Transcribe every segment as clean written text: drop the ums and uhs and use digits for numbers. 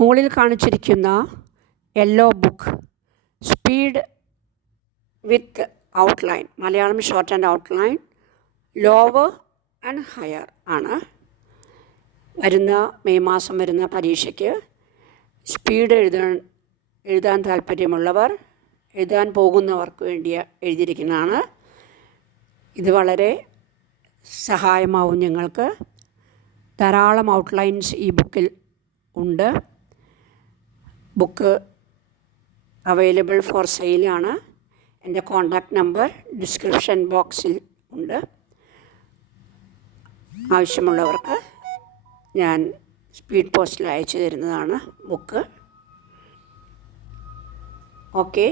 മുകളിൽ കാണിച്ചിരിക്കുന്ന yellow book speed with outline, Malayalam short and outline, lower and higher ആണ്. വരുന്ന മെയ് മാസം വരുന്ന പരീക്ഷയ്ക്ക് സ്പീഡ് എഴുതാൻ താല്പര്യമുള്ളവർ, എഴുതാൻ പോകുന്നവർക്ക് വേണ്ടി എഴുതിയിരിക്കുന്നതാണ്. ഇത് വളരെ സഹായമാവും നിങ്ങൾക്ക്. ധാരാളം ഔട്ട്ലൈൻസ് ഈ ബുക്കിൽ ഉണ്ട്. ബുക്ക് അവൈലബിൾ ഫോർ സെയിലാണ്. എൻ്റെ കോൺടാക്റ്റ് നമ്പർ ഡിസ്ക്രിപ്ഷൻ ബോക്സിൽ ഉണ്ട്. ആവശ്യമുള്ളവർക്ക് ഞാൻ സ്പീഡ് പോസ്റ്റിൽ അയച്ചു തരുന്നതാണ് ബുക്ക്. ഓക്കെ,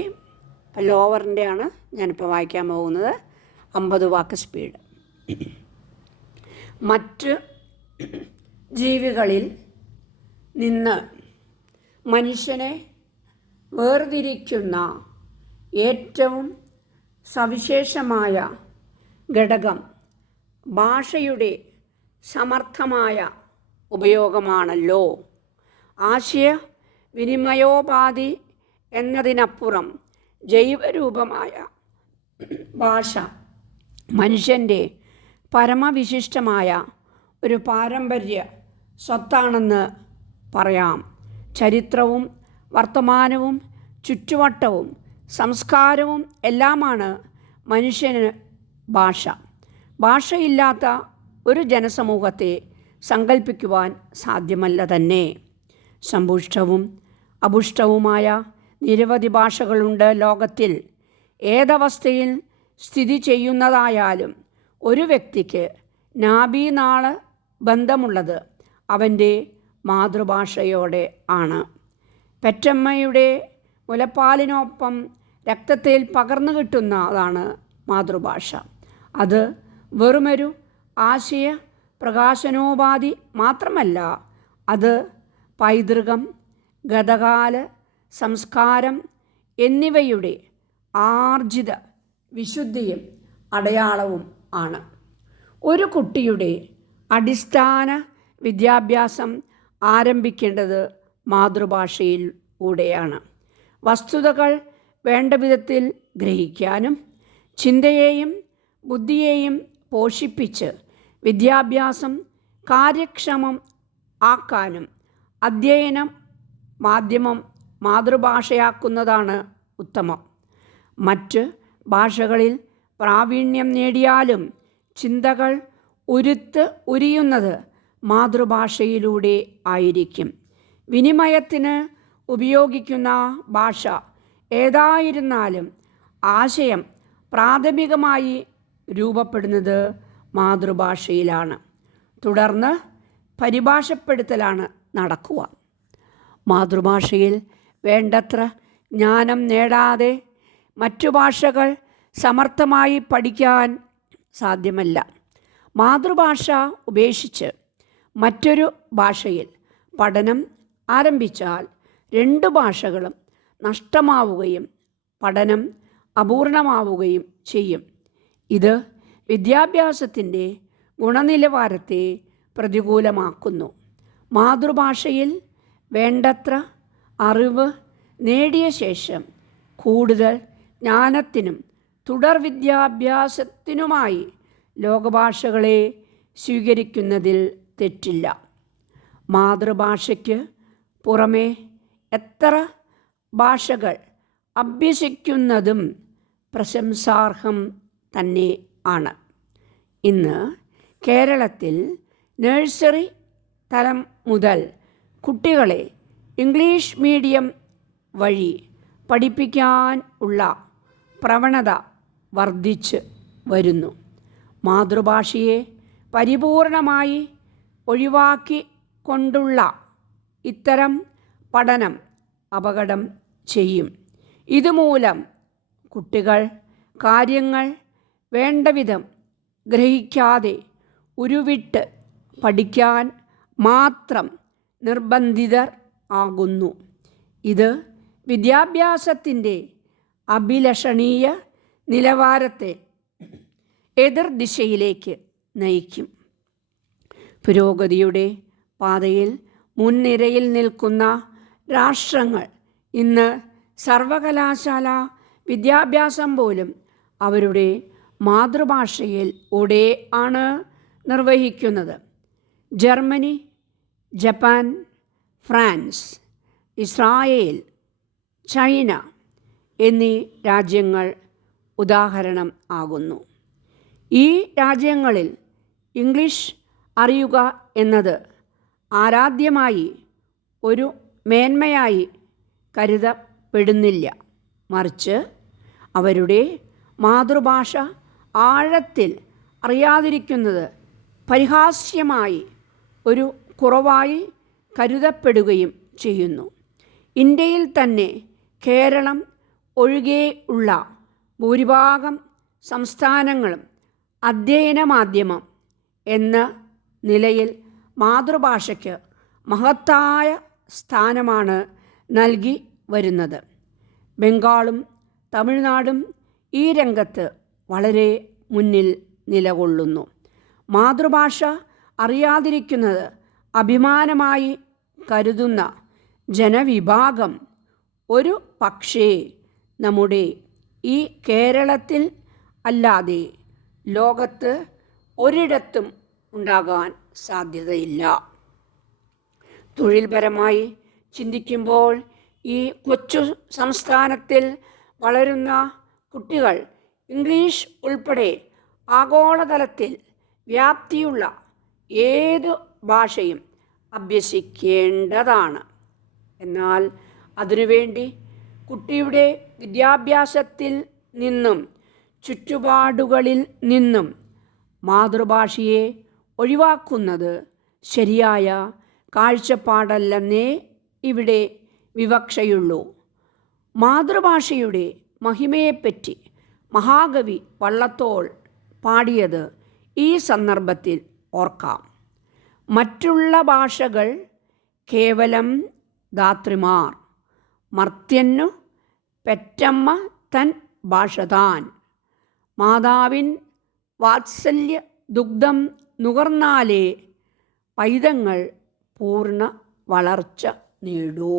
അപ്പോൾ ലോവറിൻ്റെ ആണ് ഞാനിപ്പോൾ വായിക്കാൻ പോകുന്നത്. 50 വാക്ക് സ്പീഡ്. മറ്റ് ജീവികളിൽ നിന്ന് മനുഷ്യനെ വേർതിരിക്കുന്ന ഏറ്റവും സവിശേഷമായ ഘടകം ഭാഷയുടെ സമർത്ഥമായ ഉപയോഗമാണല്ലോ. ആശയവിനിമയോപാധി എന്നതിനപ്പുറം ജൈവരൂപമായ ഭാഷ മനുഷ്യൻ്റെ പരമവിശിഷ്ടമായ ഒരു പാരമ്പര്യ സ്വത്താണെന്ന് പറയാം. ചരിത്രവും വർത്തമാനവും ചുറ്റുവട്ടവും സംസ്കാരവും എല്ലാമാണ് മനുഷ്യന് ഭാഷ. ഭാഷയില്ലാത്ത ഒരു ജനസമൂഹത്തെ സങ്കല്പിക്കുവാൻ സാധ്യമല്ല തന്നെ. സമ്പുഷ്ടവും അപുഷ്ടവുമായ നിരവധി ഭാഷകളുണ്ട് ലോകത്തിൽ. ഏതവസ്ഥയിൽ സ്ഥിതി ചെയ്യുന്നതായാലും ഒരു വ്യക്തിക്ക് നാഭീനാള ബന്ധമുള്ളത് അവൻ്റെ മാതൃഭാഷയോടെ ആണ്. പെറ്റമ്മയുടെ മുലപ്പാലിനൊപ്പം രക്തത്തിൽ പകർന്നു കിട്ടുന്നതാണ് മാതൃഭാഷ. അത് വെറുമൊരു ആശയ പ്രകാശനോപാധി മാത്രമല്ല, അത് പൈതൃകം, ഗതകാല സംസ്കാരം എന്നിവയുടെ ആർജിത വിശുദ്ധിയും അടയാളവും ആണ്. ഒരു കുട്ടിയുടെ അടിസ്ഥാന വിദ്യാഭ്യാസം ആരംഭിക്കേണ്ടത് മാതൃഭാഷയിലൂടെയാണ്. വസ്തുതകൾ വേണ്ട വിധത്തിൽ ഗ്രഹിക്കാനും ചിന്തയെയും ബുദ്ധിയെയും പോഷിപ്പിച്ച് വിദ്യാഭ്യാസം കാര്യക്ഷമം ആക്കാനും അധ്യയനം മാധ്യമം മാതൃഭാഷയാക്കുന്നതാണ് ഉത്തമം. മറ്റ് ഭാഷകളിൽ പ്രാവീണ്യം നേടിയാലും ചിന്തകൾ ഉരിയുന്നത് മാതൃഭാഷയിലൂടെ ആയിരിക്കും. വിനിമയത്തിന് ഉപയോഗിക്കുന്ന ഭാഷ ഏതായിരുന്നാലും ആശയം പ്രാഥമികമായി രൂപപ്പെടുന്നത് മാതൃഭാഷയിലാണ്. തുടർന്ന് പരിഭാഷപ്പെടുത്തലാണ് നടക്കുക. മാതൃഭാഷയിൽ വേണ്ടത്ര ജ്ഞാനം നേടാതെ മറ്റു ഭാഷകൾ സമർത്ഥമായി പഠിക്കാൻ സാധ്യമല്ല. മാതൃഭാഷ ഉപേക്ഷിച്ച് മറ്റൊരു ഭാഷയിൽ പഠനം ആരംഭിച്ചാൽ 2 ഭാഷകളും നഷ്ടമാവുകയും പഠനം അപൂർണമാവുകയും ചെയ്യും. ഇത് വിദ്യാഭ്യാസത്തിൻ്റെ ഗുണനിലവാരത്തെ പ്രതികൂലമാക്കുന്നു. മാതൃഭാഷയിൽ വേണ്ടത്ര അറിവ് നേടിയ ശേഷം കൂടുതൽ ജ്ഞാനത്തിനും തുടർ വിദ്യാഭ്യാസത്തിനുമായി ലോകഭാഷകളെ സ്വീകരിക്കുന്നതിൽ തെറ്റില്ല. മാതൃഭാഷയ്ക്ക് പുറമെ എത്ര ഭാഷകൾ അഭ്യസിക്കുന്നതും പ്രശംസാർഹം തന്നെ ആണ്. ഇന്ന് കേരളത്തിൽ നഴ്സറി തലം മുതൽ കുട്ടികളെ ഇംഗ്ലീഷ് മീഡിയം വഴി പഠിപ്പിക്കാൻ ഉള്ള പ്രവണത വർദ്ധിച്ച് വരുന്നു. മാതൃഭാഷയെ പരിപൂർണമായി ഒഴിവാക്കിക്കൊണ്ടുള്ള ഇത്തരം പഠനം അപകടം ചെയ്യും. ഇതുമൂലം കുട്ടികൾ കാര്യങ്ങൾ വേണ്ടവിധം ഗ്രഹിക്കാതെ ഉരുവിട്ട് പഠിക്കാൻ മാത്രം നിർബന്ധിതർ ആകുന്നു. ഇത് വിദ്യാഭ്യാസത്തിൻ്റെ അഭിലഷണീയ നിലവാരത്തെ എതിർദിശയിലേക്ക് നയിക്കും. പുരോഗതിയുടെ പാതയിൽ മുൻനിരയിൽ നിൽക്കുന്ന രാഷ്ട്രങ്ങൾ ഇന്ന് സർവകലാശാല വിദ്യാഭ്യാസം പോലും അവരുടെ മാതൃഭാഷയിൽ ഊടെ ആണ് നിർവഹിക്കുന്നത്. Germany, Japan, France, Israel, China എന്നീ രാജ്യങ്ങൾ ഉദാഹരണം ആകുന്നു. ഈ രാജ്യങ്ങളിൽ ഇംഗ്ലീഷ് അറിയുക എന്നത് ആരാധ്യമായി ഒരു മേന്മയായി കരുതപ്പെടുന്നില്ല. മറിച്ച് അവരുടെ മാതൃഭാഷ ആഴത്തിൽ അറിയാതിരിക്കുന്നത് പരിഹാസ്യമായി ഒരു കുറവായി കരുതപ്പെടുകയും ചെയ്യുന്നു. ഇന്ത്യയിൽ തന്നെ കേരളം ഒഴികെ ഉള്ള ഭൂരിഭാഗം സംസ്ഥാനങ്ങളും അധ്യയന മാധ്യമം എന്ന നിലയിൽ മാതൃഭാഷയ്ക്ക് മഹത്തായ സ്ഥാനമാണ് നൽകി വരുന്നത്. ബംഗാളും തമിഴ്നാടും ഈ രംഗത്ത് വളരെ മുന്നിൽ നിലകൊള്ളുന്നു. മാതൃഭാഷ അറിയാതിരിക്കുന്നത് അഭിമാനമായി കരുതുന്ന ജനവിഭാഗം ഒരു പക്ഷേ നമ്മുടെ ഈ കേരളത്തിൽ അല്ലാതെ ലോകത്ത് ഒരിടത്തും ഉണ്ടാകാൻ സാധ്യതയില്ല. തൊഴിൽപരമായി ചിന്തിക്കുമ്പോൾ ഈ കൊച്ചു സംസ്ഥാനത്തിൽ വളരുന്ന കുട്ടികൾ ഇംഗ്ലീഷ് ഉൾപ്പെടെ ആഗോളതലത്തിൽ വ്യാപ്തിയുള്ള ഏതു ഭാഷയും അഭ്യസിക്കേണ്ടതാണ്. എന്നാൽ അതിനുവേണ്ടി കുട്ടിയുടെ വിദ്യാഭ്യാസത്തിൽ നിന്നും ചുറ്റുപാടുകളിൽ നിന്നും മാതൃഭാഷയെ ഒഴിവാക്കുന്നത് ശരിയായ കാഴ്ചപ്പാടല്ലെന്നേ ഇവിടെ വിവക്ഷയുള്ളൂ. മാതൃഭാഷയുടെ മഹിമയെപ്പറ്റി മഹാകവി വള്ളത്തോൾ പാടിയത് ഈ സന്ദർഭത്തിൽ ഓർക്കാം. മറ്റുള്ള ഭാഷകൾ കേവലം ധാത്രിമാർ, മർത്യന്നു പെറ്റമ്മ തൻ ഭാഷ താൻ. മാതാവിൻ വാത്സല്യ ദുഗ്ധം നുകർന്നാലേ പൈതങ്ങൾ പൂർണ്ണ വളർച്ച നേടൂ.